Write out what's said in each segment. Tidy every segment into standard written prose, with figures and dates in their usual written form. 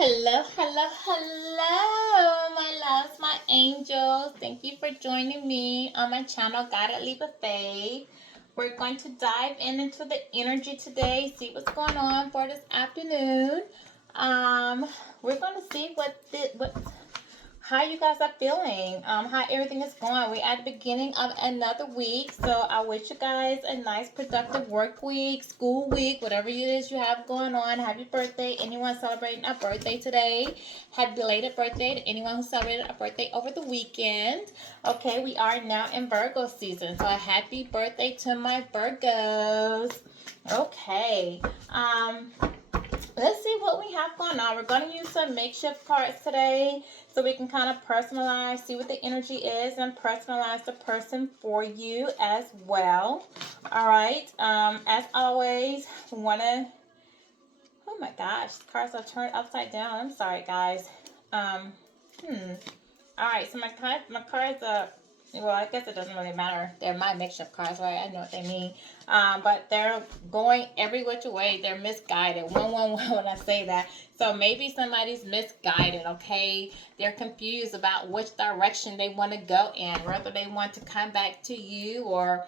Hello, hello, hello, my loves, my angels. Thank you for joining me on my channel, Guided Leap of Faith. We're going to dive into the energy today, see what's going on for this afternoon. We're going to see what how you guys are feeling, how everything is going. We're at the beginning of another week, so I wish you guys a nice productive work week, school week, whatever it is you have going on. Happy birthday, anyone celebrating a birthday today. Happy belated birthday to anyone who celebrated a birthday over the weekend. Okay, we are now in Virgo season, so a happy birthday to my Virgos. Okay, let's see what we have going on. We're going to use some makeshift cards today so we can kind of personalize, see what the energy is, and personalize the person for you as well. All right. As always, want to. Oh my gosh, cards are turned upside down. I'm sorry, guys. All right. So my cards are. Well, I guess it doesn't really matter. They're my makeshift cards, right? I know what they mean. But they're going every which way. They're misguided. One when I say that. So maybe somebody's misguided, okay? They're confused about which direction they want to go in, whether they want to come back to you or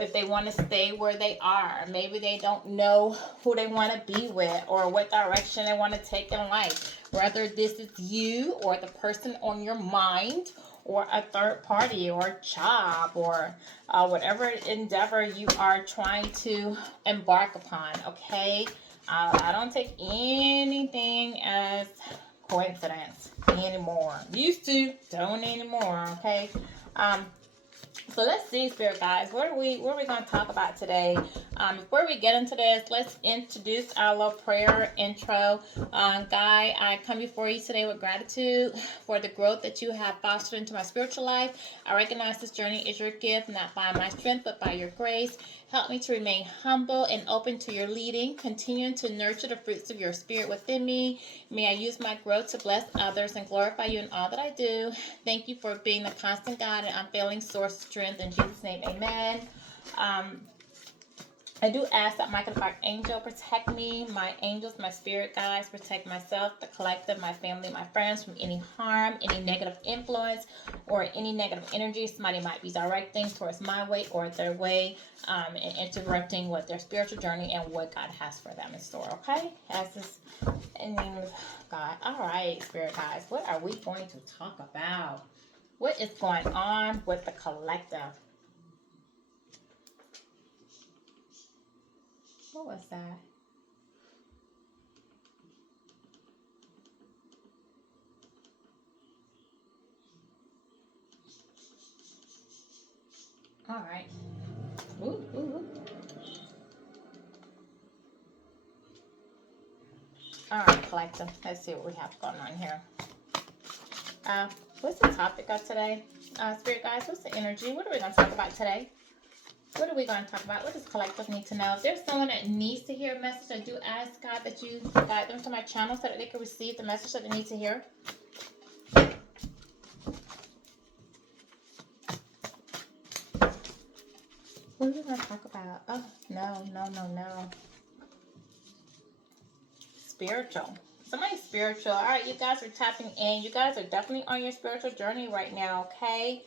if they want to stay where they are. Maybe they don't know who they want to be with or what direction they want to take in life. Whether this is you or the person on your mind, or a third party or job or whatever endeavor you are trying to embark upon, okay? I don't take anything as coincidence anymore. Used to, don't anymore, okay? So let's see, Spirit guys, what are we going to talk about today? Before we get into this, let's introduce our little prayer intro. Guy, I come before you today with gratitude for the growth that you have fostered into my spiritual life. I recognize this journey is your gift, not by my strength, but by your grace. Help me to remain humble and open to your leading, continuing to nurture the fruits of your spirit within me. May I use my growth to bless others and glorify you in all that I do. Thank you for being the constant God and unfailing source of strength. In Jesus' name, amen. I do ask that Michael the Archangel protect me, my angels, my spirit guides, protect myself, the collective, my family, my friends from any harm, any negative influence, or any negative energy somebody might be directing towards my way or their way, and interrupting with their spiritual journey and what God has for them in store, okay? As this in the name of God. All right, spirit guides, what are we going to talk about? What is going on with the collective? What was that? All right. Ooh, ooh, ooh. All right, collective. Let's see what we have going on here. What's the topic of today? Spirit guys, what's the energy? What are we going to talk about today? What are we going to talk about? What does collective need to know? If there's someone that needs to hear a message, I do ask God that you guide them to my channel so that they can receive the message that they need to hear. What are we going to talk about? Oh, no. Spiritual. Somebody's spiritual. All right, you guys are tapping in. You guys are definitely on your spiritual journey right now, okay?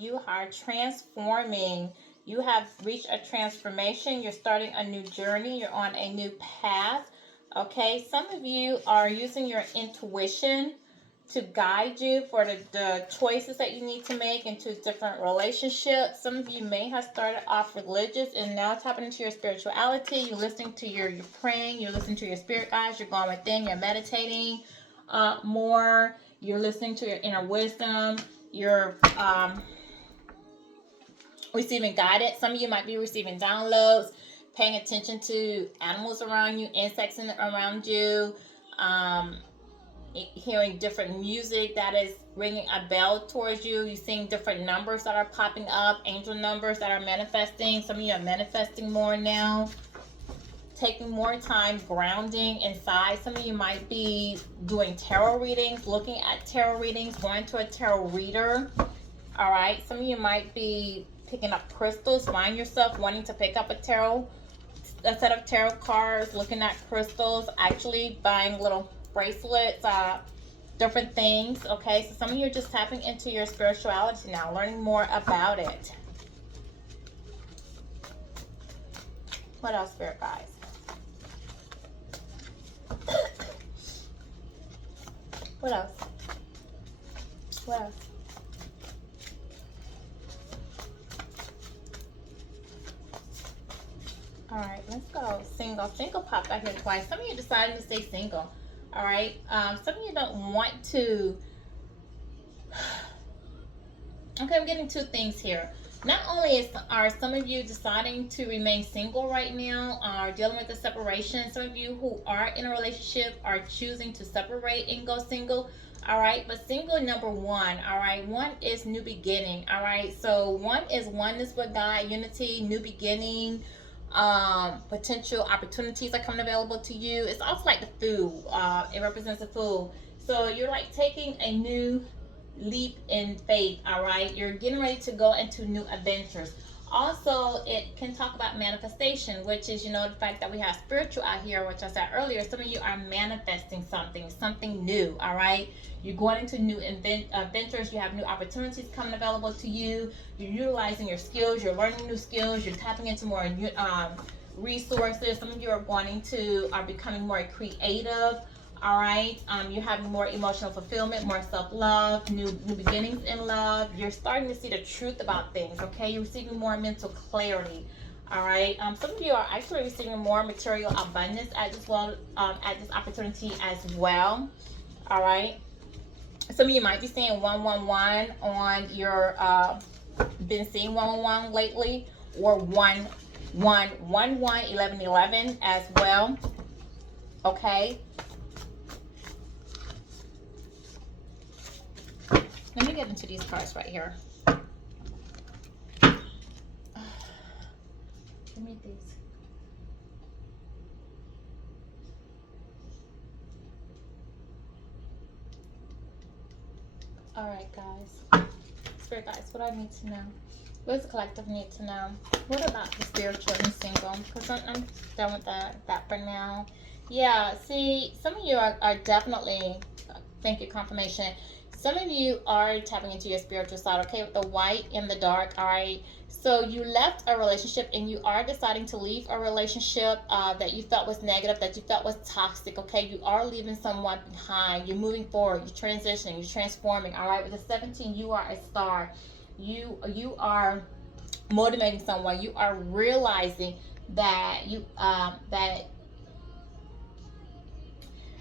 You are transforming. You have reached a transformation. You're starting a new journey. You're on a new path, okay? Some of you are using your intuition to guide you for the choices that you need to make into different relationships. Some of you may have started off religious and now tapping into your spirituality. You're listening to you're praying, you're listening to your spirit guides, you're going within, you're meditating more, you're listening to your inner wisdom, you're receiving guidance. Some of you might be receiving downloads, paying attention to animals around you, insects around you, hearing different music that is ringing a bell towards you. You're seeing different numbers that are popping up, angel numbers that are manifesting. Some of you are manifesting more now, taking more time grounding inside. Some of you might be doing tarot readings, looking at tarot readings, going to a tarot reader. All right, some of you might be picking up crystals, find yourself wanting to pick up a set of tarot cards, looking at crystals, actually buying little bracelets, different things. Okay, so some of you are just tapping into your spirituality now, learning more about it. What else, spirit guys? What else? What else? All right, let's go. Single. Single popped out here twice. Some of you decided to stay single. All right. Some of you don't want to. Okay, I'm getting two things here. Not only are some of you deciding to remain single right now, are dealing with a separation. Some of you who are in a relationship are choosing to separate and go single. All right, but single number one. All right, one is new beginning. All right, so one is oneness with God, unity, new beginning. Potential opportunities are coming available to you. It's also like the fool. It represents a fool. So you're like taking a new leap in faith. All right, you're getting ready to go into new adventures. Also, it can talk about manifestation, which is, you know, the fact that we have spiritual out here, which I said earlier. Some of you are manifesting something new. All right, you're going into new adventures. You have new opportunities coming available to you. You're utilizing your skills. You're learning new skills. You're tapping into more resources. Some of you are becoming more creative. All right, you're having more emotional fulfillment, more self-love, new beginnings in love. You're starting to see the truth about things. Okay, you're receiving more mental clarity. All right, some of you are actually receiving more material abundance at this opportunity as well. All right, some of you might be seeing 111 on your been seeing 111 lately, or 1111 as well. Okay. Let me get into these cards right here. Give me these. All right, guys. Spirit guys, what I need to know? What does the collective need to know? What about the spiritual and single? Because I'm done with that for now. Yeah, see, some of you are definitely, thank you, confirmation. Some of you are tapping into your spiritual side, okay, with the white and the dark, all right? So you left a relationship and you are deciding to leave a relationship that you felt was negative, that you felt was toxic, okay? You are leaving someone behind. You're moving forward. You're transitioning. You're transforming, all right? With the 17, you are a star. You are motivating someone. You are realizing that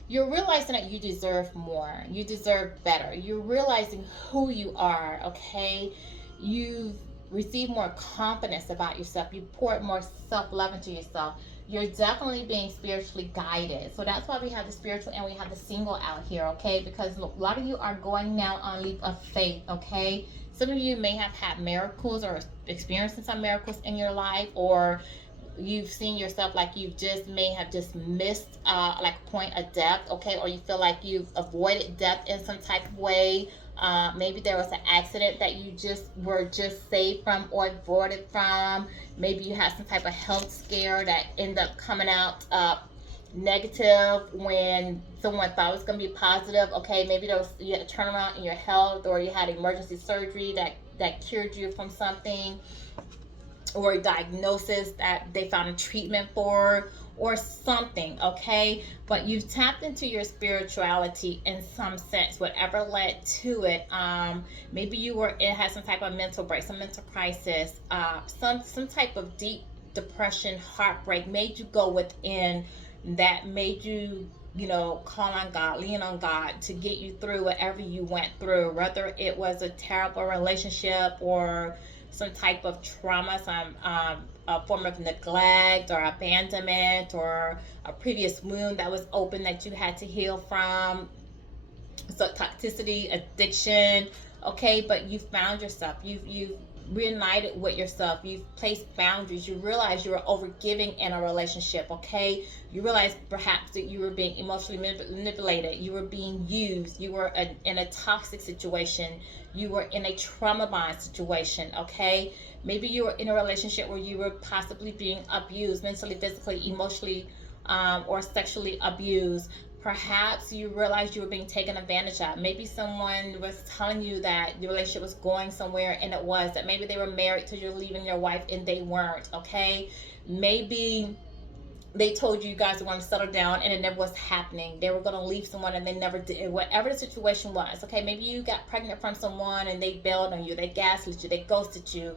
you're realizing that you deserve more. You deserve better. You're realizing who you are, okay? You've received more confidence about yourself. You poured more self-love into yourself. You're definitely being spiritually guided. So that's why we have the spiritual and we have the single out here, okay? Because a lot of you are going now on leap of faith, okay? Some of you may have had miracles or experiencing some miracles in your life, or you've seen yourself like you may have just missed like a point of depth, okay? Or you feel like you've avoided death in some type of way. Maybe there was an accident that you were saved from or avoided from. Maybe you had some type of health scare that ended up coming out negative when someone thought it was going to be positive, okay? Maybe you had a turnaround in your health, or you had emergency surgery that cured you from something, or a diagnosis that they found a treatment for, or something, okay? But you've tapped into your spirituality in some sense, whatever led to it. Maybe it had some type of mental break, some mental crisis, some type of deep depression, heartbreak made you go within, that made you, call on God, lean on God to get you through whatever you went through, whether it was a terrible relationship or some type of trauma, some a form of neglect or abandonment, or a previous wound that was open that you had to heal from. So toxicity, addiction, okay? But you found yourself. You've reunited with yourself. You've placed boundaries. You realize you were overgiving in a relationship, okay? You realize perhaps that you were being emotionally manipulated. You were being used. You were in a toxic situation. You were in a trauma bond situation, okay? Maybe you were in a relationship where you were possibly being abused mentally, physically, emotionally, or sexually abused. Perhaps you realized you were being taken advantage of. Maybe someone was telling you that your relationship was going somewhere and it was. That maybe they were married to you leaving your wife and they weren't, okay? Maybe they told you guys were going to settle down and it never was happening. They were going to leave someone and they never did. Whatever the situation was, okay? Maybe you got pregnant from someone and they bailed on you. They gaslit you. They ghosted you.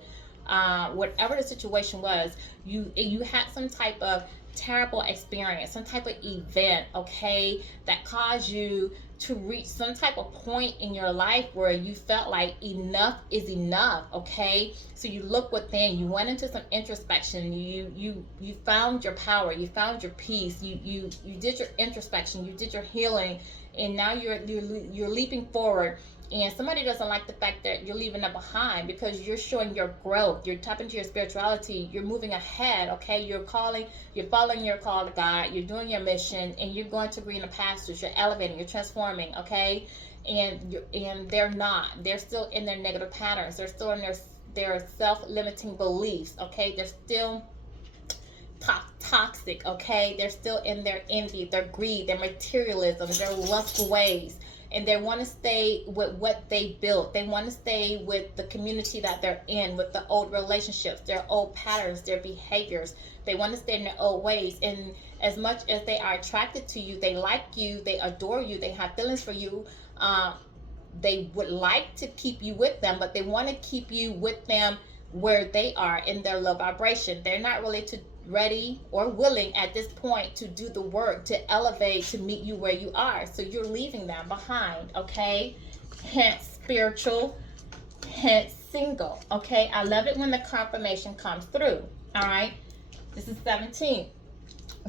Whatever the situation was, you had some type of terrible experience, some type of event, okay, that caused you to reach some type of point in your life where you felt like enough is enough, okay? So you look within, you went into some introspection, you found your power, you found your peace, you did your introspection, you did your healing, and now you're leaping forward. And somebody doesn't like the fact that you're leaving them behind, because you're showing your growth. You're tapping into your spirituality. You're moving ahead, okay? You're following your call to God. You're doing your mission, and you're going to greener pastures. You're elevating. You're transforming, okay? And they're not. They're still in their negative patterns. They're still in their self-limiting beliefs, okay? They're still toxic, okay? They're still in their envy, their greed, their materialism, their lustful ways, and they want to stay with what they built. They want to stay with the community that they're in, with the old relationships, their old patterns, their behaviors. They want to stay in their old ways. And as much as they are attracted to you, they like you, they adore you, they have feelings for you, they would like to keep you with them, but they want to keep you with them where they are in their low vibration. They're not really ready or willing at this point to do the work to elevate to meet you where you are. So you're leaving them behind, okay? Hence spiritual, hence single, okay? I love it when the confirmation comes through, all right? This is 17.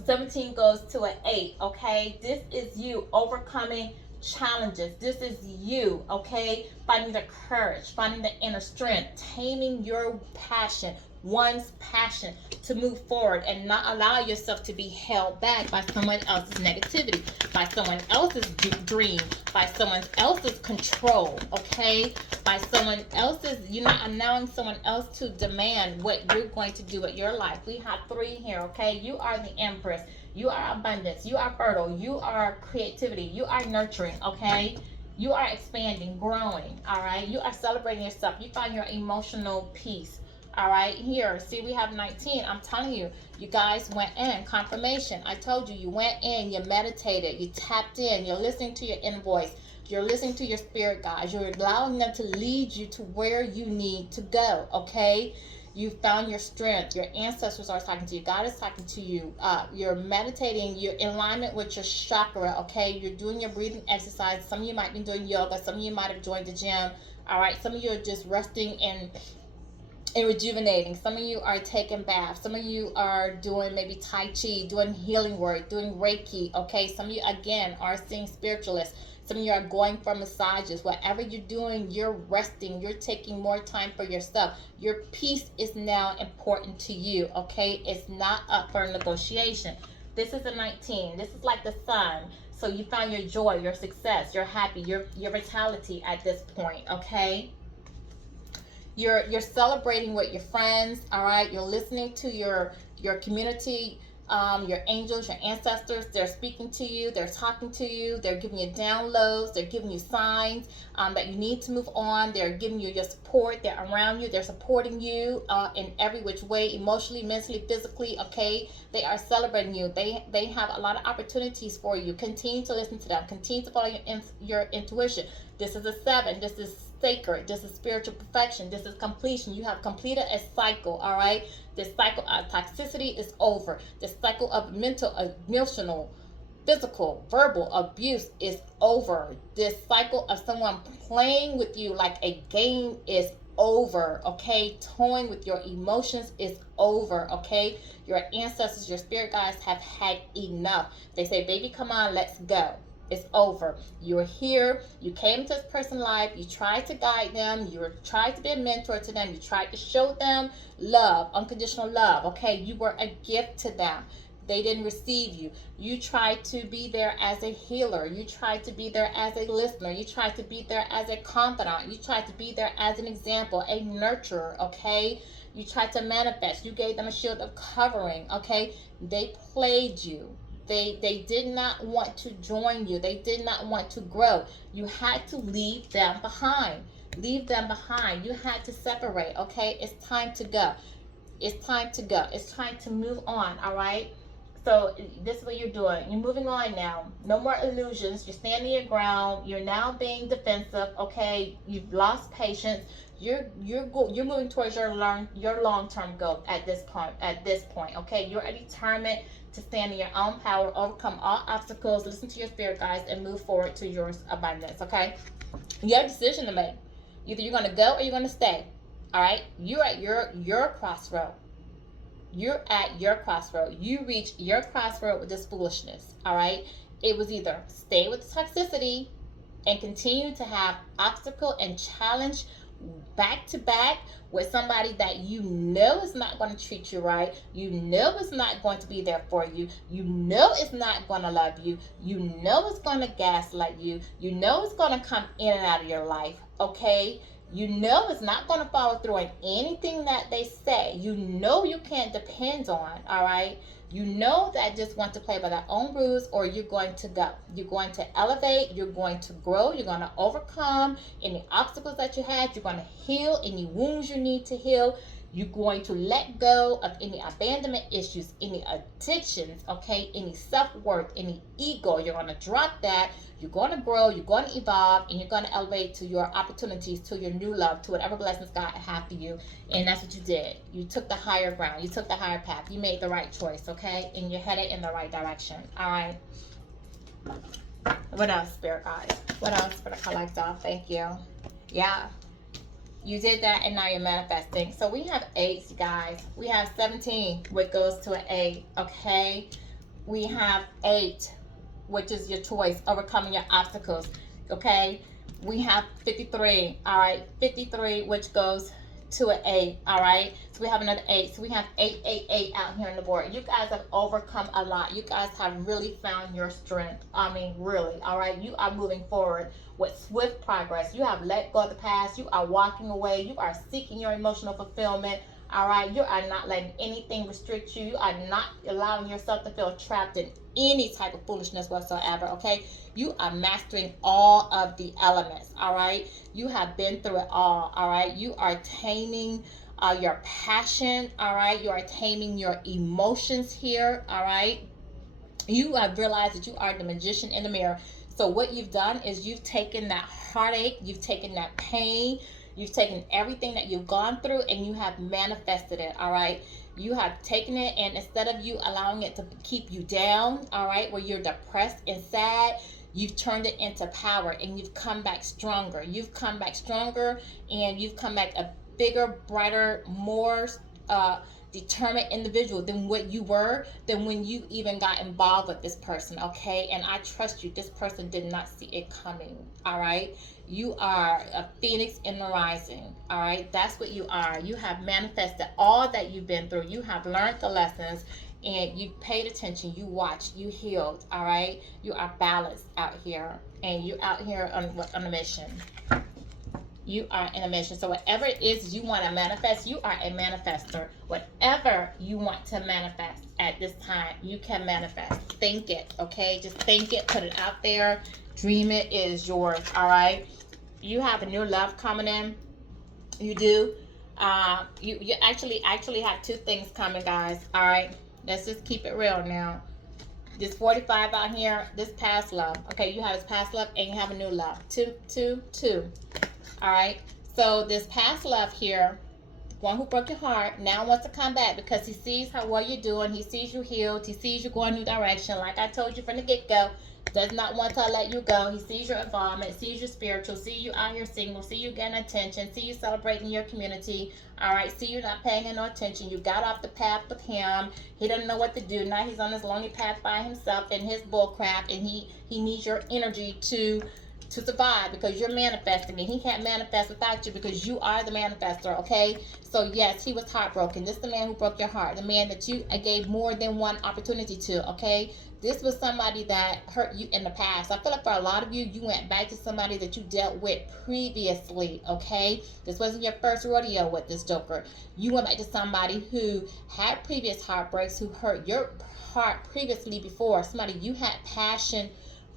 17 goes to an 8, okay? This is you overcoming challenges. This is you, okay? Finding the courage, finding the inner strength, taming your passion, one's passion to move forward, and not allow yourself to be held back by someone else's negativity, by someone else's dream, by someone else's control, okay? By someone else's, you're not allowing someone else to demand what you're going to do with your life. We have 3 here, okay? You are the Empress. You are abundance. You are fertile. You are creativity. You are nurturing, okay? You are expanding, growing, all right? You are celebrating yourself. You find your emotional peace, all right? Here, see, we have 19. I'm telling you, you guys went in. Confirmation. I told you, you went in, you meditated, you tapped in, you're listening to your inner voice. You're listening to your spirit guides. You're allowing them to lead you to where you need to go, okay? You found your strength. Your ancestors are talking to you. God is talking to you. You're meditating. You're in alignment with your chakra, okay? You're doing your breathing exercise. Some of you might be doing yoga. Some of you might have joined the gym, all right? Some of you are just resting and rejuvenating. Some of you are taking baths. Some of you are doing maybe Tai Chi, doing healing work, doing Reiki, okay? Some of you, again, are seeing spiritualists. Some of you are going for massages. Whatever you're doing, you're resting. You're taking more time for yourself. Your peace is now important to you, okay? It's not up for negotiation. This is a 19. This is like the sun. So you found your joy, your success, your happy, your vitality at this point, okay? You're celebrating with your friends, all right? You're listening to your community, your angels, your ancestors. They're speaking to you. They're talking to you. They're giving you downloads. They're giving you signs that you need to move on. They're giving you your support. They're around you. They're supporting you in every which way, emotionally, mentally, physically, okay? They are celebrating you. They have a lot of opportunities for you. Continue to listen to them. Continue to follow your intuition. This is a 7. This is sacred. This is spiritual perfection. This is completion. You have completed a cycle, all right? This cycle of toxicity is over. This cycle of mental, emotional, physical, verbal abuse is over. This cycle of someone playing with you like a game is over, okay? Toying with your emotions is over, okay? Your ancestors, your spirit guides have had enough. They say, baby, come on, let's go. It's over. You're here. You came to this person's life. You tried to guide them. You tried to be a mentor to them. You tried to show them love, unconditional love. Okay, you were a gift to them. They didn't receive you. You tried to be there as a healer. You tried to be there as a listener. You tried to be there as a confidant. You tried to be there as an example, a nurturer, okay? You tried to manifest. You gave them a shield of covering, okay? They played you. They did not want to join you. They did not want to grow. You had to leave them behind. Leave them behind. You had to separate, okay? It's time to go. It's time to go. It's time to move on, all right? So this is what you're doing. You're moving on now. No more illusions. You're standing your ground. You're now being defensive, okay? You've lost patience. You're moving towards your long-term goal at this point. At this point, okay? You're determined to stand in your own power, overcome all obstacles, listen to your spirit guides, and move forward to your abundance, okay? You have a decision to make. Either you're going to go or you're going to stay. All right? You're at your crossroad. You're at your crossroad. You reach your crossroad with this foolishness. All right? It was either stay with the toxicity and continue to have obstacle and challenge back to back with somebody that you know is not going to treat you right, you know is not going to be there for you, you know is not going to love you, you know is going to gaslight you, you know is going to come in and out of your life, okay? You know it's not going to follow through on anything that they say. You know you can't depend on, all right? You know that just want to play by their own rules, or you're going to go. You're going to elevate. You're going to grow. You're going to overcome any obstacles that you had. You're going to heal any wounds you need to heal. You're going to let go of any abandonment issues, any addictions, okay? Any self-worth, any ego. You're going to drop that. You're going to grow. You're going to evolve, and you're going to elevate to your opportunities, to your new love, to whatever blessings God has for you. And that's what you did. You took the higher ground. You took the higher path. You made the right choice, okay? And you're headed in the right direction, all right? What else, Spirit guys? What else for the collector? Thank you. Yeah. You did that, and now you're manifesting. So we have 8, you guys. We have 17, which goes to an 8, okay? We have 8, which is your choice, overcoming your obstacles, okay? We have 53, all right? 53, which goes to an 8, all right? So we have another 8. So we have 888 out here on the board. You guys have overcome a lot. You guys have really found your strength. I mean, really, all right? You are moving forward with swift progress. You have let go of the past. You are walking away. You are seeking your emotional fulfillment. All right, you are not letting anything restrict you. You are not allowing yourself to feel trapped in any type of foolishness whatsoever, okay? You are mastering all of the elements, all right? You have been through it all right? You are taming your passion, all right? You are taming your emotions here, all right? You have realized that you are the magician in the mirror. So what you've done is you've taken that heartache, you've taken that pain, you've taken everything that you've gone through, and you have manifested it, all right? You have taken it, and instead of you allowing it to keep you down, all right, where you're depressed and sad, you've turned it into power, and you've come back stronger. You've come back stronger, and you've come back a bigger, brighter, more determined individual than what you were, than when you even got involved with this person, okay? And I trust you. This person did not see it coming, all right? You are a phoenix in the rising, all right? That's what you are. You have manifested all that you've been through. You have learned the lessons, and you paid attention. You watched. You healed, all right? You are balanced out here, and you're out here on a mission. You are in a mission. So whatever it is you want to manifest, you are a manifester. Whatever you want to manifest at this time, you can manifest. Think it, okay? Just think it, put it out there, dream it. It is yours, all right? You have a new love coming in. You do. You actually have 2 things coming, guys, all right? Let's just keep it real now. This 45 out here, this past love, okay? You have this past love, and you have a new love. Two. All right, so this past love here, one who broke your heart, now wants to come back because he sees how well you're doing. He sees you healed. He sees you going a new direction. Like I told you from the get-go, does not want to let you go. He sees your involvement, sees you spiritual, see you out here single, see you getting attention, see you celebrating your community. All right, see you not paying no attention. You got off the path with him. He doesn't know what to do. Now he's on this lonely path by himself in his bullcrap, and he needs your energy to survive, because you're manifesting, and he can't manifest without you because you are the manifester, okay? So yes, he was heartbroken. This is the man who broke your heart, the man that you gave more than one opportunity to, okay? This was somebody that hurt you in the past. I feel like for a lot of you, you went back to somebody that you dealt with previously, okay? This wasn't your first rodeo with this joker. You went back to somebody who had previous heartbreaks, who hurt your heart previously before, somebody you had passion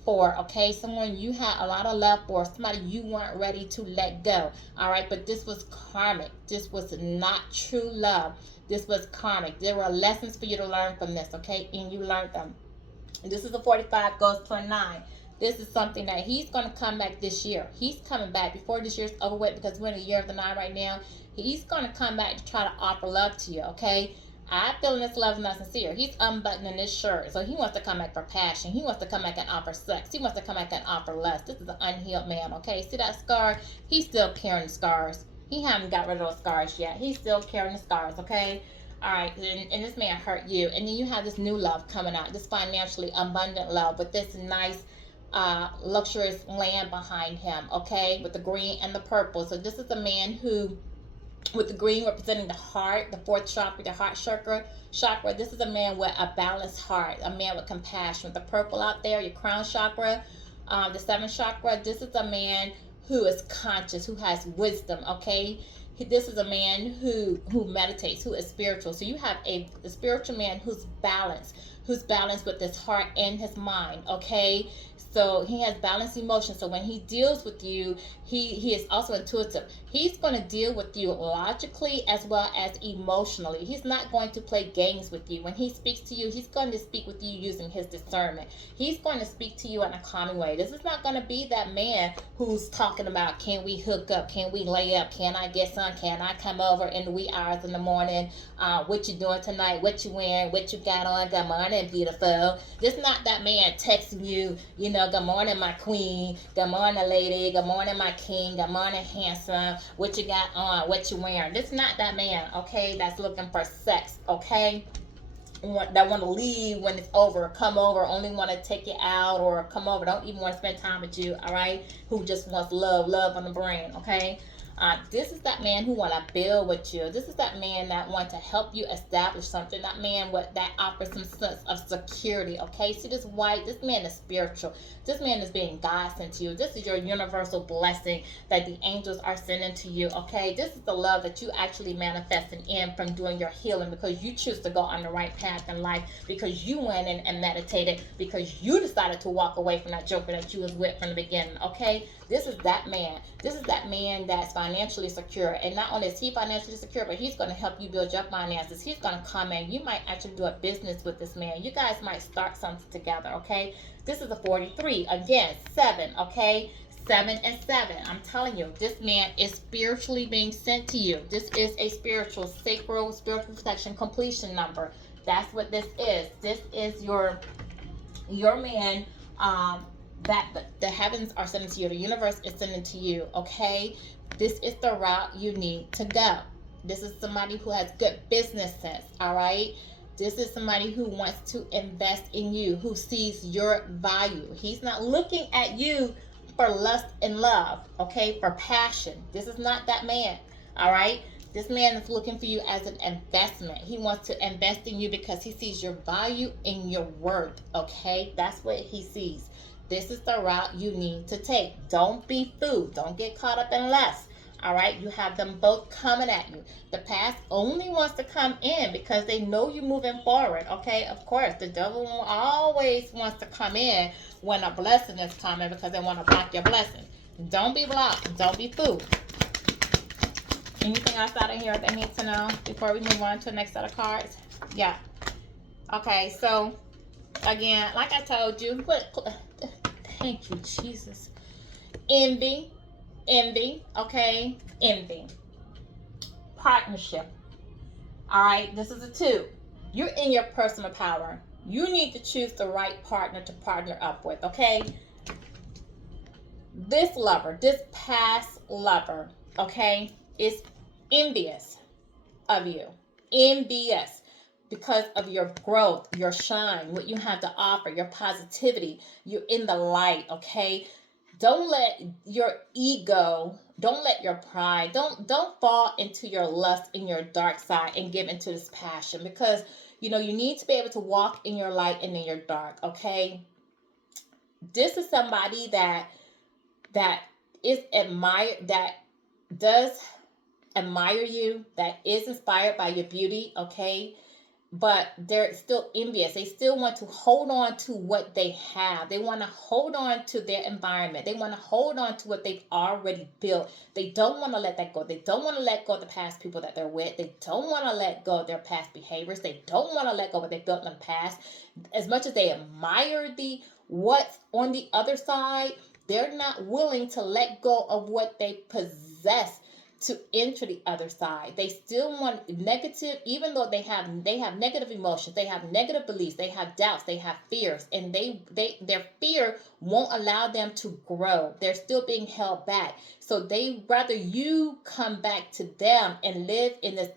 for, okay? Someone you had a lot of love for, somebody you weren't ready to let go, all right? But this was karmic. This was not true love. This was karmic. There were lessons for you to learn from this, okay? And you learned them. This is a 45 goes to a 9. This is something that he's going to come back this year. He's coming back before this year's over with, because we're in the year of the 9 right now. He's going to come back to try to offer love to you, okay? I feel this love is not sincere. He's unbuttoning this shirt. So he wants to come back for passion. He wants to come back and offer sex. He wants to come back and offer lust. This is an unhealed man, okay? See that scar? He's still carrying the scars. He hasn't got rid of those scars yet. He's still carrying the scars, okay? All right, and this man hurt you. And then you have this new love coming out, this financially abundant love with this nice luxurious land behind him, okay, with the green and the purple. So this is a man who, with the green representing the heart, the fourth chakra, the heart chakra. This is a man with a balanced heart, a man with compassion. With the purple out there, your crown chakra, the seventh chakra. This is a man who is conscious, who has wisdom, okay? This is a man who meditates, who is spiritual. So you have a spiritual man who's balanced with his heart and his mind, okay? So he has balanced emotions. So when he deals with you, he is also intuitive. He's going to deal with you logically as well as emotionally. He's not going to play games with you. When he speaks to you, he's going to speak with you using his discernment. He's going to speak to you in a calming way. This is not going to be that man who's talking about, can we hook up? Can we lay up? Can I get some? Can I come over in the wee hours in the morning? What you doing tonight? What you wearing? What you got on? Good morning, beautiful. This is not that man texting you, you know, good morning, my queen. Good morning, lady. Good morning, my king. Good morning, handsome. What you got on? What you wearing? This is not that man, okay, that's looking for sex, okay? That want to leave when it's over, come over, only want to take you out, or come over, don't even want to spend time with you, all right? Who just wants love on the brain, okay? This is that man who want to build with you. This is that man that want to help you establish something. That man that offers some sense of security, okay? See this white, this man is spiritual. This man is being God sent to you. This is your universal blessing that the angels are sending to you, okay? This is the love that you actually manifesting in from doing your healing, because you choose to go on the right path in life, because you went in and meditated, because you decided to walk away from that joker that you was with from the beginning, okay? This is that man. This is that man that's financially secure. And not only is he financially secure, but he's going to help you build your finances. He's going to come in. You might actually do a business with this man. You guys might start something together, okay? This is a 43. Again, 7, okay? 7 and 7. I'm telling you, this man is spiritually being sent to you. This is a spiritual, sacral, spiritual protection completion number. That's what this is. This is your man, that the heavens are sending to you, the universe is sending to you, okay? This is the route you need to go. This is somebody who has good business sense, all right? This is somebody who wants to invest in you, who sees your value. He's not looking at you for lust and love, okay? For passion. This is not that man, all right? This man is looking for you as an investment. He wants to invest in you because he sees your value and your worth, okay? That's what he sees. This is the route you need to take. Don't be fooled. Don't get caught up in lust. All right, you have them both coming at you. The past only wants to come in because they know you're moving forward. Okay, of course, the devil always wants to come in when a blessing is coming because they want to block your blessing. Don't be blocked. Don't be fooled. Anything else out of here they need to know before we move on to the next set of cards? Yeah. Okay, so again, like I told you, thank you, Jesus. Envy, okay? Envy. Partnership. All right, this is a 2. You're in your personal power. You need to choose the right partner to partner up with, okay? This lover, this past lover, okay, is envious of you. Envious. Because of your growth, your shine, what you have to offer, your positivity, you're in the light, okay? Don't let your ego, don't let your pride, don't fall into your lust in your dark side and give into this passion, because You know, you need to be able to walk in your light and in your dark, okay? This is somebody that is admired, that does admire you, that is inspired by your beauty, okay? But they're still envious. They still want to hold on to what they have. They want to hold on to their environment. They want to hold on to what they've already built. They don't want to let that go. They don't want to let go of the past people that they're with. They don't want to let go of their past behaviors. They don't want to let go of what they built in the past. As much as they admire the what's on the other side, they're not willing to let go of what they possess to enter the other side. They still want negative, even though they have negative emotions, they have negative beliefs, they have doubts, they have fears, and their fear won't allow them to grow. They're still being held back. So they rather you come back to them and live in this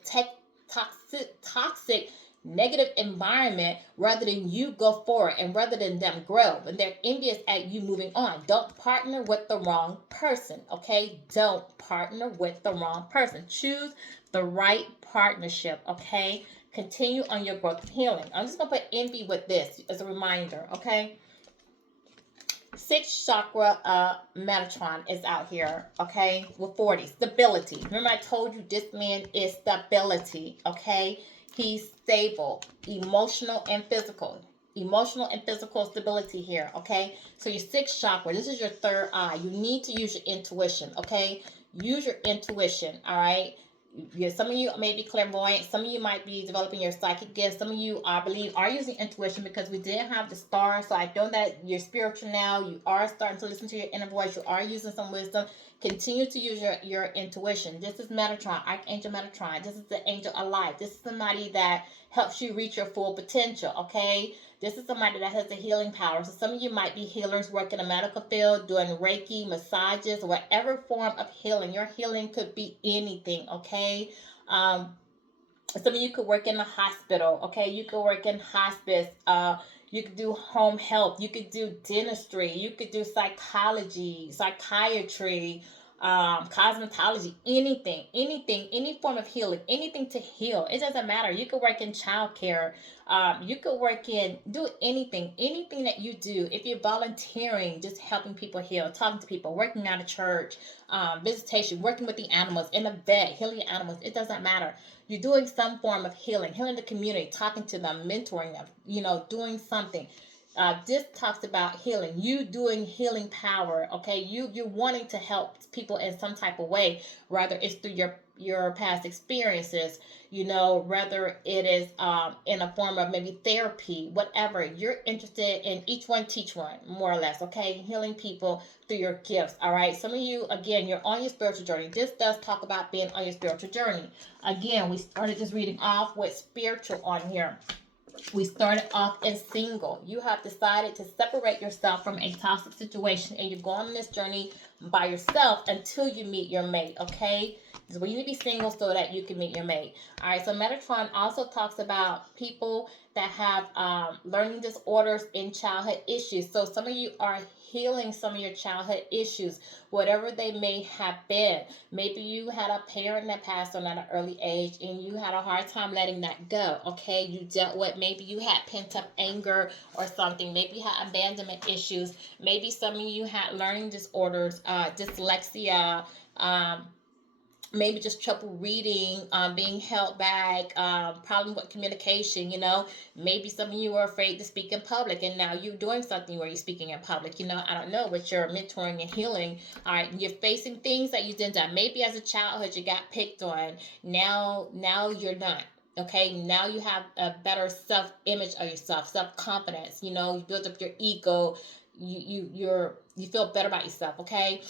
toxic negative environment rather than you go forward and rather than them grow. And they're envious at you moving on. Don't partner with the wrong person, okay? Don't partner with the wrong person. Choose the right partnership, okay? Continue on your growth of healing. I'm just going to put envy with this as a reminder, okay? 6th chakra Metatron is out here, okay, with 40. Stability. Remember I told you this man is stability, okay? He's stable, emotional and physical. Emotional and physical stability here, okay? So your 6th chakra, this is your third eye. You need to use your intuition, okay? Use your intuition, all right? Some of you may be clairvoyant. Some of you might be developing your psychic gifts. Some of you, I believe, are using intuition because we did have the star. So I know that you're spiritual now. You are starting to listen to your inner voice. You are using some wisdom. Continue to use your intuition. This is Metatron, Archangel Metatron. This is the angel of life. This is somebody that helps you reach your full potential, okay? This is somebody that has the healing power. So some of you might be healers working in the medical field, doing Reiki, massages, whatever form of healing. Your healing could be anything, okay? Some of you could work in the hospital, okay? You could work in hospice. You could do home health. You could do dentistry. You could do psychology, psychiatry, cosmetology, anything, any form of healing, anything to heal. It doesn't matter. You could work in childcare. You could do anything that you do. If you're volunteering, just helping people heal, talking to people, working at a church, visitation, working with the animals, in a vet, healing animals, it doesn't matter. You're doing some form of healing the community, talking to them, mentoring them, doing something. This talks about healing. You doing healing power, okay? You're wanting to help people in some type of way, whether it's through your past experiences, whether it is in a form of maybe therapy, whatever. You're interested in each one, teach one, more or less, okay? Healing people through your gifts, all right? Some of you, again, you're on your spiritual journey. This does talk about being on your spiritual journey. Again, we started this reading off with spiritual on here. We started off as single. You have decided to separate yourself from a toxic situation, and you're going on this journey by yourself until you meet your mate, okay? So you need to be single so that you can meet your mate. All right, so Metatron also talks about people that have learning disorders and childhood issues. So some of you are healing some of your childhood issues, whatever they may have been. Maybe you had a parent that passed on at an early age and you had a hard time letting that go, okay? You dealt with, maybe you had pent-up anger or something. Maybe you had abandonment issues. Maybe some of you had learning disorders, dyslexia, maybe just trouble reading, being held back, problem with communication, maybe some of you are afraid to speak in public and now you're doing something where you're speaking in public, I don't know, but you're mentoring and healing. All right, you're facing things that you didn't do. Maybe as a childhood you got picked on. Now you're not. Okay, now you have a better self-image of yourself, self-confidence, you build up your ego, you feel better about yourself, okay?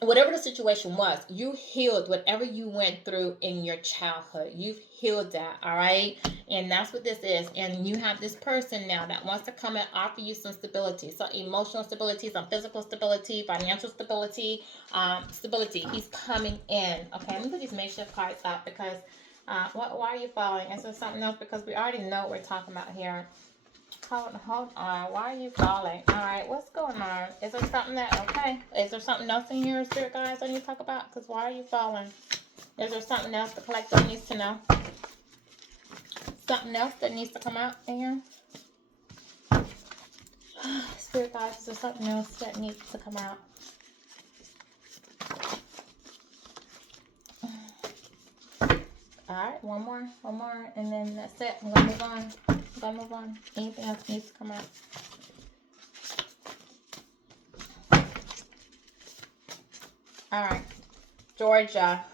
Whatever the situation was, you healed whatever you went through in your childhood. You've healed that, all right? And that's what this is. And you have this person now that wants to come and offer you some stability. So emotional stability, some physical stability, financial stability, stability. He's coming in. Okay, let me put these makeshift cards out because why are you falling? Is there something else? Because we already know what we're talking about here. Hold on. Why are you falling? All right, what's going on? Is there something is there something else in here, spirit guys, I need to talk about? Because why are you falling? Is there something else the collective needs to know? Something else that needs to come out in here? Spirit guides, is there something else that needs to come out? Alright, one more, and then that's it. I'm gonna move on. Anything else needs to come out? Alright. Georgia.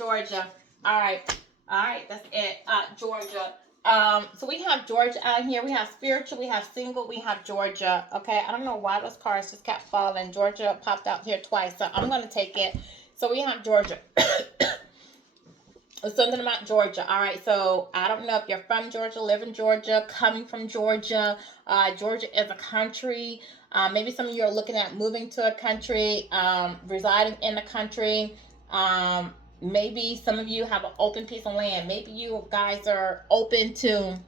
Alright, that's it. Georgia. So we have Georgia out here. We have spiritual, we have single, we have Georgia. Okay, I don't know why those cards just kept falling. Georgia popped out here twice, so I'm gonna take it. So we have Georgia. Something about Georgia. All right, so I don't know if you're from Georgia, live in Georgia, coming from Georgia. Georgia is a country. Maybe some of you are looking at moving to a country, residing in the country. Maybe some of you have an open piece of land. Maybe you guys are open to,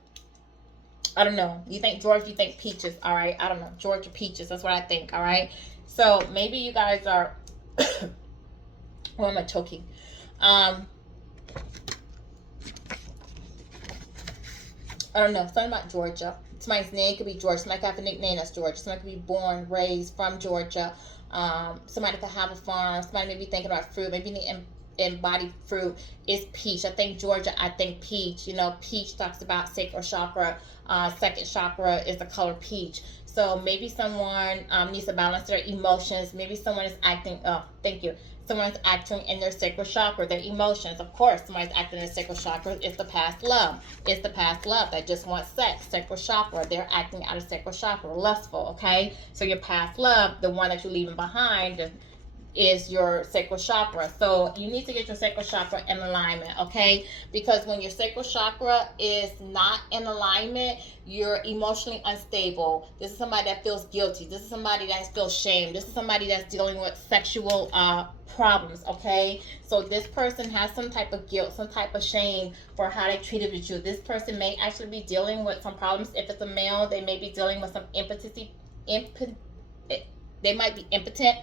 I don't know. You think Georgia, you think peaches. All right, I don't know. Georgia peaches. That's what I think. All right, so maybe you guys are. Why am I choking? I don't know, something about Georgia. Somebody's name could be Georgia. Somebody could have a nickname that's Georgia. Somebody could be born, raised from Georgia. Somebody could have a farm. Somebody may be thinking about fruit. Maybe the embodied fruit is peach. I think Georgia, I think peach. You know, peach talks about sacral chakra. Second chakra is the color peach. So maybe someone needs to balance their emotions. Maybe someone is acting, thank you. Someone's acting in their sacral chakra, their emotions. Of course, somebody's acting in their sacral chakra. It's the past love. It's the past love that just wants sex. Sacral chakra. They're acting out of sacral chakra. Lustful, okay? So your past love, the one that you're leaving behind, is your sacral chakra. So you need to get your sacral chakra in alignment, okay? Because when your sacral chakra is not in alignment, you're emotionally unstable. This is somebody that feels guilty. This is somebody that feels shame. This is somebody that's dealing with sexual problems, okay? So this person has some type of guilt, some type of shame for how they treated with you. This person may actually be dealing with some problems. If it's a male, they may be dealing with some impotency. They might be impotent.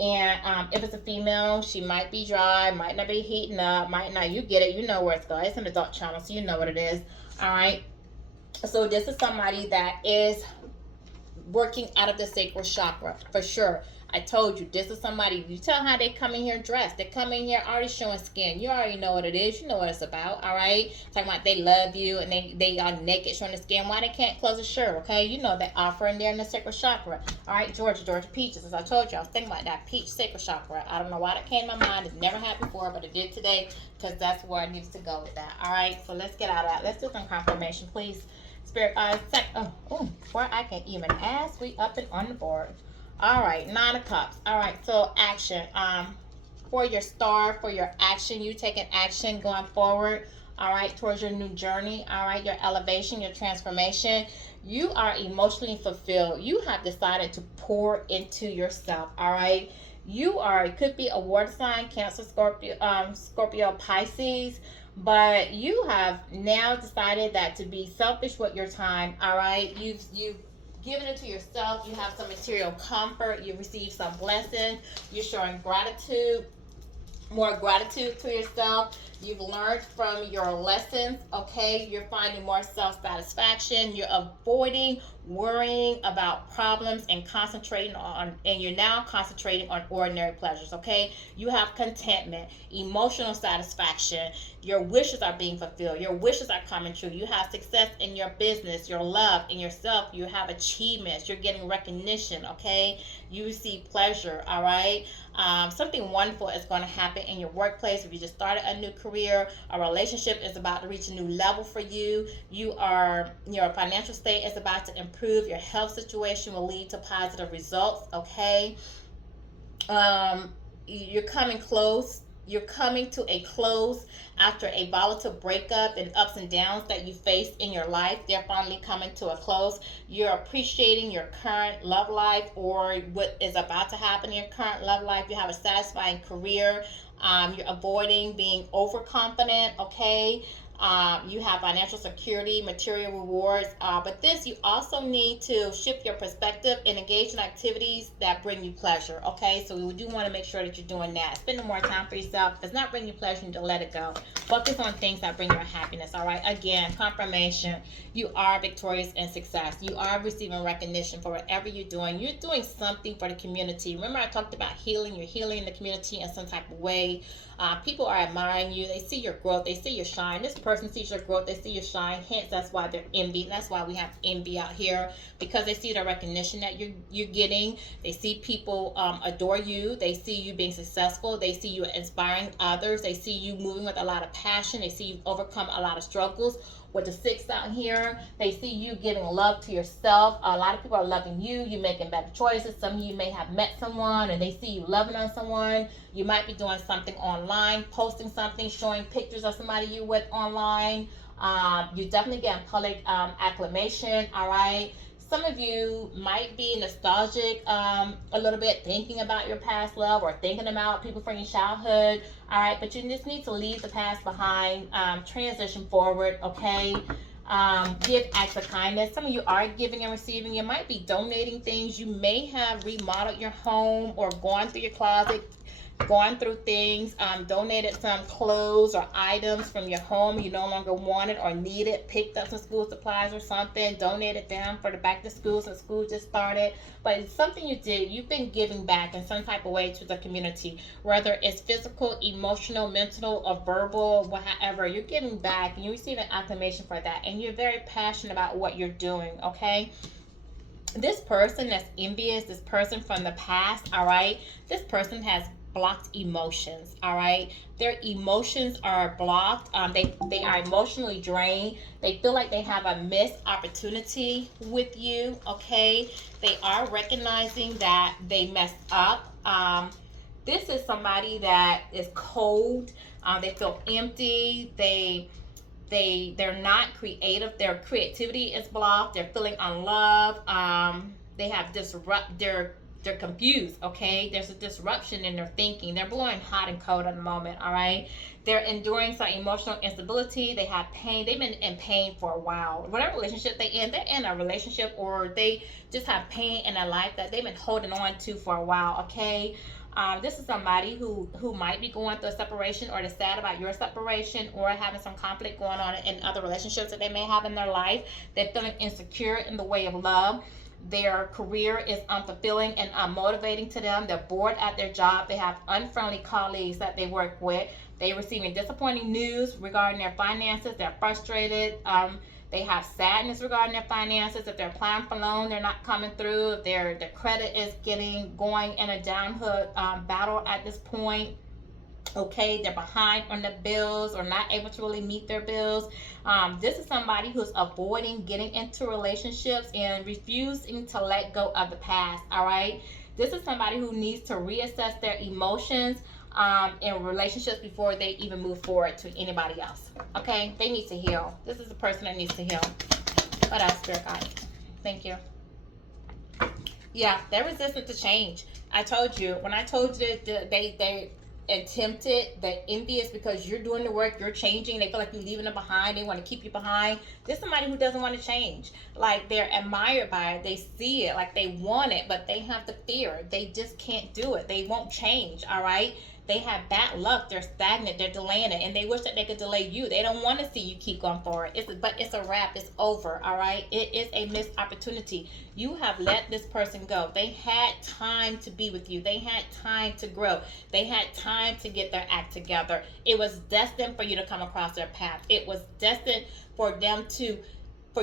And if it's a female, she might be dry, might not be heating up, might not. You get it. You know where it's going. It's an adult channel, so you know what it is. All right. So this is somebody that is working out of the sacral chakra for sure. I told you, this is somebody, you tell how they come in here dressed. They come in here already showing skin. You already know what it is. You know what it's about, all right? Talking about they love you and they are naked showing the skin. Why they can't close a shirt, okay? You know that offering there in the sacral chakra. All right, Georgia peaches. As I told you, I was thinking about that peach sacral chakra. I don't know why that came to my mind. It's never happened before, but it did today because that's where I needed to go with that, all right? So let's get out of that. Let's do some confirmation, please. Spirit, before I can even ask, we up and on the board. All right, 9 of Cups. All right, so action. For your star, for your action, you taking action going forward. All right, towards your new journey. All right, your elevation, your transformation. You are emotionally fulfilled. You have decided to pour into yourself. All right, you are. It could be a water sign, Cancer, Scorpio, Pisces. But you have now decided that to be selfish with your time. All right, you've giving it to yourself. You have some material comfort. You receive some blessings. You're showing gratitude, more gratitude to yourself. You've learned from your lessons, okay? You're finding more self-satisfaction. You're avoiding worrying about problems and you're now concentrating on ordinary pleasures, okay? You have contentment, emotional satisfaction. Your wishes are being fulfilled. Your wishes are coming true. You have success in your business, your love, in yourself. You have achievements. You're getting recognition, okay? You receive pleasure, all right? Something wonderful is going to happen in your workplace. If you just started a new career, a relationship is about to reach a new level for you. Your financial state is about to improve. Your health situation will lead to positive results, okay? You're coming close. You're coming to a close after a volatile breakup and ups and downs that you faced in your life. They're finally coming to a close. You're appreciating your current love life or what is about to happen in your current love life. You have a satisfying career. You're avoiding being overconfident, okay? You have financial security, material rewards, but this, you also need to shift your perspective and engage in activities that bring you pleasure. Okay, so we do want to make sure that you're doing that. Spending more time for yourself. If it's not bringing you pleasure, you need to let it go. Focus on things that bring you happiness. All right. Again, confirmation. You are victorious in success. You are receiving recognition for whatever you're doing. You're doing something for the community. Remember, I talked about healing. You're healing the community in some type of way. People are admiring you. They see your growth. They see your shine. This person sees your growth. They see your shine. Hence, that's why they're envy. That's why we have envy out here, because they see the recognition that you're getting. They see people adore you. They see you being successful. They see you inspiring others. They see you moving with a lot of passion. They see you overcome a lot of struggles. With the 6 out here, they see you giving love to yourself. A lot of people are loving you. You're making better choices. Some of you may have met someone and they see you loving on someone. You might be doing something online, posting something, showing pictures of somebody you with online. You definitely get public acclamation. All right. Some of you might be nostalgic a little bit, thinking about your past love or thinking about people from your childhood. All right, but you just need to leave the past behind, transition forward, okay? Give acts of kindness. Some of you are giving and receiving. You might be donating things. You may have remodeled your home or gone through your closet, going through things, donated some clothes or items from your home you no longer wanted or needed, picked up some school supplies or something, donated them for the back to school since school just started. But it's something you did. You've been giving back in some type of way to the community, whether it's physical, emotional, mental, or verbal, whatever. You're giving back and you're receiving acclamation for that, and you're very passionate about what you're doing, okay? This person that's envious, this person from the past, all right, this person has blocked emotions, all right? Their emotions are blocked. They are emotionally drained. They feel like they have a missed opportunity with you, okay? They are recognizing that they messed up. This is somebody that is cold. They feel empty. They're not creative. Their creativity is blocked. They're feeling unloved. They have they're confused, okay? There's a disruption in their thinking. They're blowing hot and cold at the moment, all right? They're enduring some emotional instability. They have pain. They've been in pain for a while. Whatever relationship they're in a relationship, or they just have pain in their life that they've been holding on to for a while, okay? This is somebody who might be going through a separation, or they're sad about your separation, or having some conflict going on in other relationships that they may have in their life. They're feeling insecure in the way of love. Their career is unfulfilling and unmotivating to them. They're bored at their job. They have unfriendly colleagues that they work with. They're receiving disappointing news regarding their finances. They're frustrated. They have sadness regarding their finances. If they're applying for loan, they're not coming through. If their credit is going in a downhill battle at this point. Okay, they're behind on the bills or not able to really meet their bills. This is somebody who's avoiding getting into relationships and refusing to let go of the past. All right, this is somebody who needs to reassess their emotions in relationships before they even move forward to anybody else. Okay, they need to heal. This is a person that needs to heal. What else, Spirit Guide? Thank you. Yeah, they're resistant to change. I told you, when I told you that they and tempted, they're envious because you're doing the work, you're changing, they feel like you're leaving them behind, they want to keep you behind. There's somebody who doesn't want to change. Like, they're admired by it, they see it, like they want it, but they have the fear. They just can't do it. They won't change, all right? They have bad luck. They're stagnant. They're delaying it, and they wish that they could delay you. They don't want to see you keep going forward. But it's a wrap. It's over. All right. It is a missed opportunity. You have let this person go. They had time to be with you. They had time to grow. They had time to get their act together. It was destined for you to come across their path. It was destined for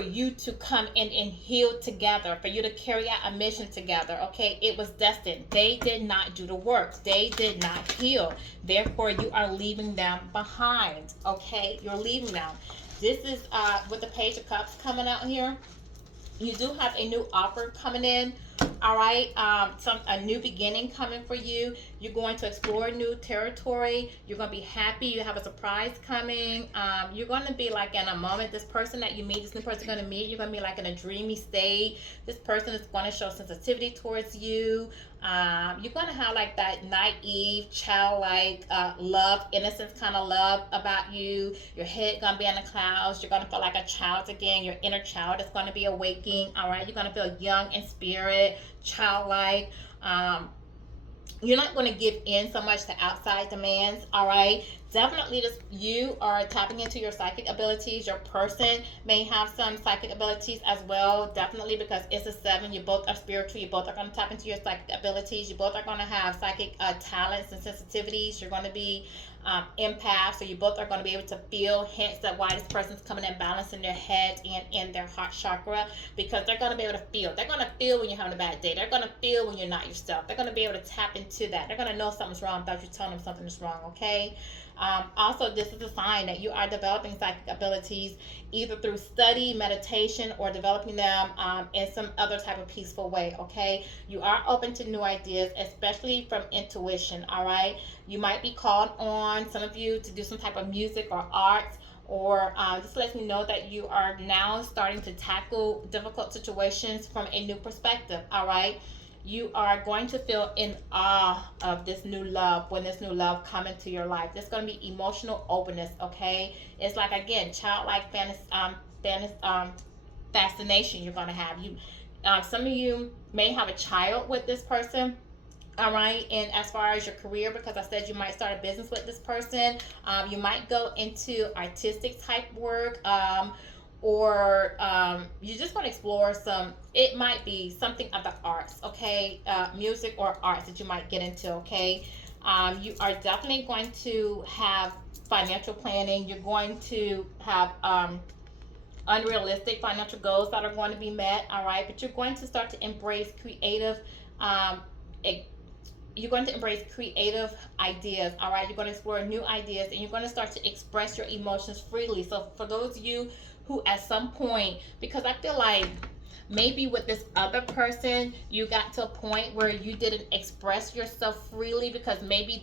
you to come in and heal together, for you to carry out a mission together, okay? It was destined. They did not do the work. They did not heal. Therefore, you are leaving them behind, okay? You're leaving them. This is with the Page of Cups coming out here. You do have a new offer coming in, all right? A new beginning coming for you. You're going to explore new territory. You're going to be happy. You have a surprise coming. You're going to be like in a moment. This person that you meet, this new person you're going to meet, you're going to be like in a dreamy state. This person is going to show sensitivity towards you. You're going to have like that naive, childlike love, innocence kind of love about you. Your head going to be in the clouds. You're going to feel like a child again. Your inner child is going to be awaking. All right. You're going to feel young in spirit, childlike. You're not going to give in so much to outside demands. All right, definitely just you are tapping into your psychic abilities. Your person may have some psychic abilities as well, definitely, because it's a 7. You both are spiritual. You both are going to tap into your psychic abilities. You both are going to have psychic talents and sensitivities. You're going to be empaths, so you both are going to be able to feel hints at why this person's coming in balance in their head and in their heart chakra, because they're going to be able to feel. They're going to feel when you're having a bad day. They're going to feel when you're not yourself. They're going to be able to tap into that. They're going to know something's wrong without you telling them something is wrong, okay? Also, this is a sign that you are developing psychic abilities either through study, meditation, or developing them in some other type of peaceful way, okay? You are open to new ideas, especially from intuition, all right? You might be called on, some of you, to do some type of music or arts, or this lets me know that you are now starting to tackle difficult situations from a new perspective, all right? You are going to feel in awe of this new love when this new love come into your life. There's going to be emotional openness, okay? It's like, again, childlike fascination you're going to have. Some of you may have a child with this person. All right, and as far as your career, because I said you might start a business with this person, you might go into artistic type work, or you just want to explore some, it might be something of the arts, okay? Music or arts that you might get into, okay? You are definitely going to have financial planning. You're going to have unrealistic financial goals that are going to be met, all right? But you're going to start to embrace creative um, you're going to embrace creative ideas, all right? You're going to explore new ideas, and you're going to start to express your emotions freely. So for those of you who at some point, because I feel like maybe with this other person you got to a point where you didn't express yourself freely because maybe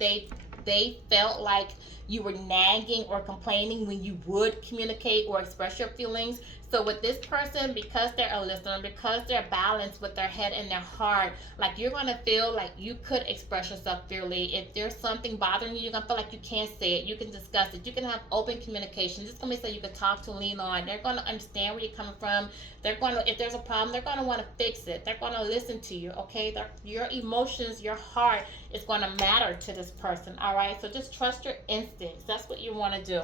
they felt like you were nagging or complaining when you would communicate or express your feelings. So with this person, because they're a listener, because they're balanced with their head and their heart, like, you're gonna feel like you could express yourself freely. If there's something bothering you, you're gonna feel like you can't say it. You can discuss it. You can have open communication. This is gonna be something you can talk to, lean on. They're gonna understand where you're coming from. They're gonna, if there's a problem, they're gonna want to fix it. They're gonna listen to you. Okay, your emotions, your heart is gonna matter to this person. All right, so just trust your instincts. That's what you want to do.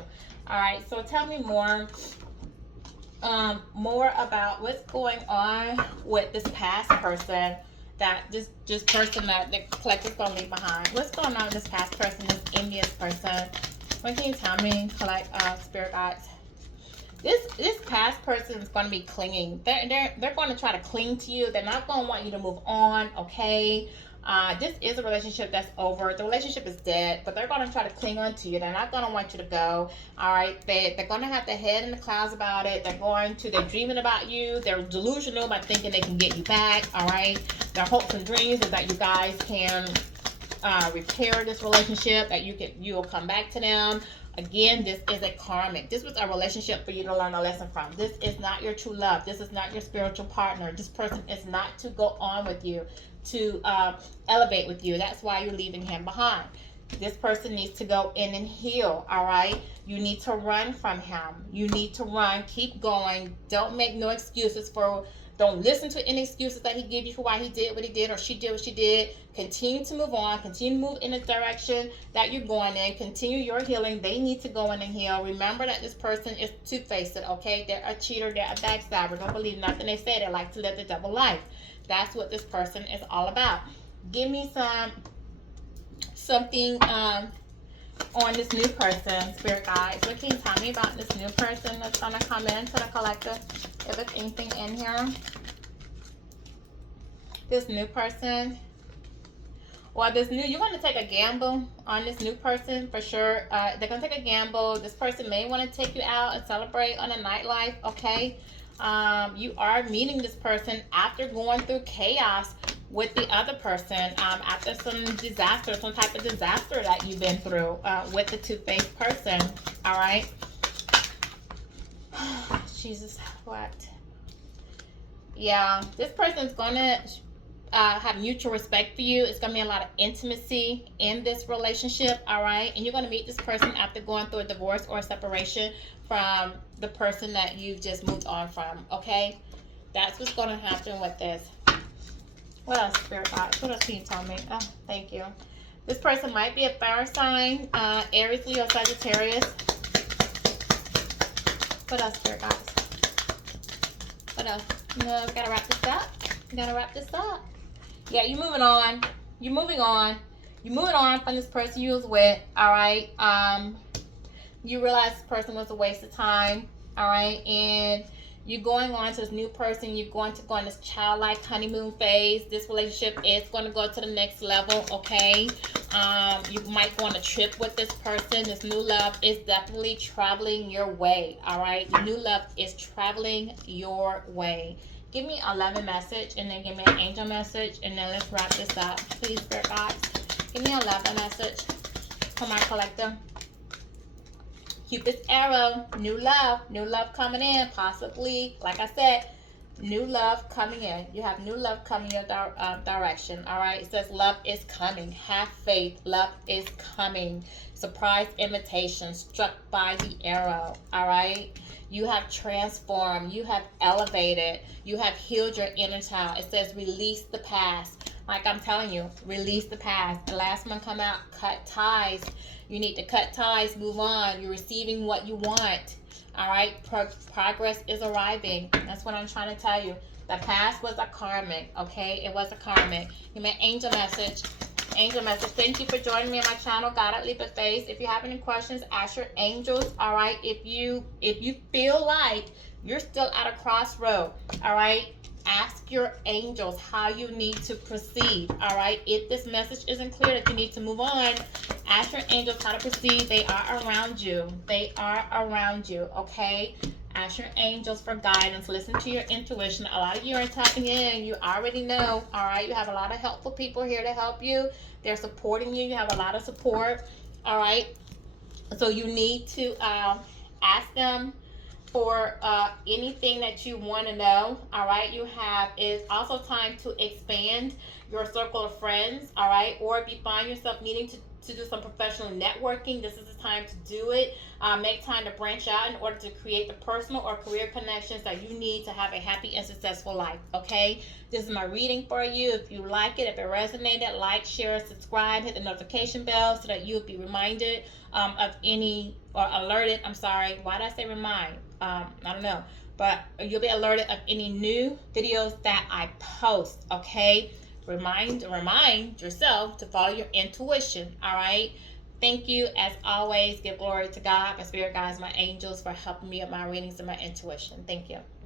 All right, so tell me more about what's going on with this past person, that this person that the collective's gonna leave behind. What's going on with this past person, this envious person? What can you tell me, spirit guides? This past person is going to be clinging. They're going to try to cling to you. They're not going to want you to move on, okay? This is a relationship that's over. The relationship is dead, but they're going to try to cling on to you. They're not going to want you to go, all right? They're going to have their head in the clouds about it. They're dreaming about you. They're delusional by thinking they can get you back, all right? Their hopes and dreams is that you guys can repair this relationship, that you will come back to them. Again, this is a karmic. This was a relationship for you to learn a lesson from. This is not your true love. This is not your spiritual partner. This person is not to go on with you, to elevate with you. That's why you're leaving him behind. This person needs to go in and heal, all right? You need to run from him. You need to run. Keep going. Don't make no excuses for Don't listen to any excuses that he gave you for why he did what he did or she did what she did. Continue to move on. Continue to move in the direction that you're going in. Continue your healing. They need to go in and heal. Remember that this person is two-faced, okay? They're a cheater. They're a backstabber. Don't believe nothing they say. They like to live the double life. That's what this person is all about. Give me something on this new person, spirit guides. What can you tell me about this new person that's going to come into the collective? If there's anything in here. This new person. Or you're going to take a gamble on this new person for sure. They're going to take a gamble. This person may want to take you out and celebrate on a nightlife, okay? You are meeting this person after going through chaos with the other person, after some disaster, some type of disaster that you've been through with the two-faced person, all right? Jesus, what? Yeah, this person's gonna, have mutual respect for you. It's going to be a lot of intimacy in this relationship, all right? And you're going to meet this person after going through a divorce or a separation from the person that you've just moved on from, okay? That's what's going to happen with this. What else, Spirit Guides? What else can you tell me? Oh, thank you. This person might be a fire sign, Aries, Leo, Sagittarius. What else, Spirit Guides? What else? No, we gotta wrap this up. We gotta wrap this up. Yeah, you're moving on. You're moving on. You're moving on from this person you was with, all right? You realize this person was a waste of time, all right? And you're going on to this new person. You're going to go on this childlike honeymoon phase. This relationship is going to go to the next level, okay? You might go on a trip with this person. This new love is definitely traveling your way, all right? The new love is traveling your way. Give me a loving message, and then give me an angel message, and then let's wrap this up. Please, Spirit Guides, give me a loving message for my collective. Cupid's arrow, new love coming in, possibly, like I said, new love coming in. You have new love coming your direction, all right? It says love is coming. Have faith. Love is coming. Surprise invitation struck by the arrow, all right? You have transformed. You have elevated. You have healed your inner child. It says release the past. Like I'm telling you, release the past. The last one come out, cut ties. You need to cut ties, move on. You're receiving what you want. All right, progress is arriving. That's what I'm trying to tell you. The past was a karmic, okay? It was a karmic. You made angel message. Angel message. Thank you for joining me on my channel, God at Leap of Faith. If you have any questions, ask your angels. All right. If you feel like you're still at a crossroad, all right, ask your angels how you need to proceed. All right. If this message isn't clear that you need to move on, ask your angels how to proceed. They are around you. They are around you. Okay. Ask your angels for guidance. Listen to your intuition. A lot of you are tapping in. You already know. All right. You have a lot of helpful people here to help you. They're supporting you. You have a lot of support. All right. So you need to ask them for anything that you want to know. All right. You have, it's also time to expand your circle of friends. All right. Or if you find yourself needing to do some professional networking, this is the time to do it. Make time to branch out in order to create the personal or career connections that you need to have a happy and successful life, okay? This is my reading for you. If you like it, if it resonated, like, share, subscribe, hit the notification bell so that you'll be reminded of any, or alerted, I'm sorry, why did I say remind? I don't know. But you'll be alerted of any new videos that I post, okay? Remind yourself to follow your intuition, all right? Thank you. As always, give glory to God, my spirit guides, my angels, for helping me with my readings and my intuition. Thank you.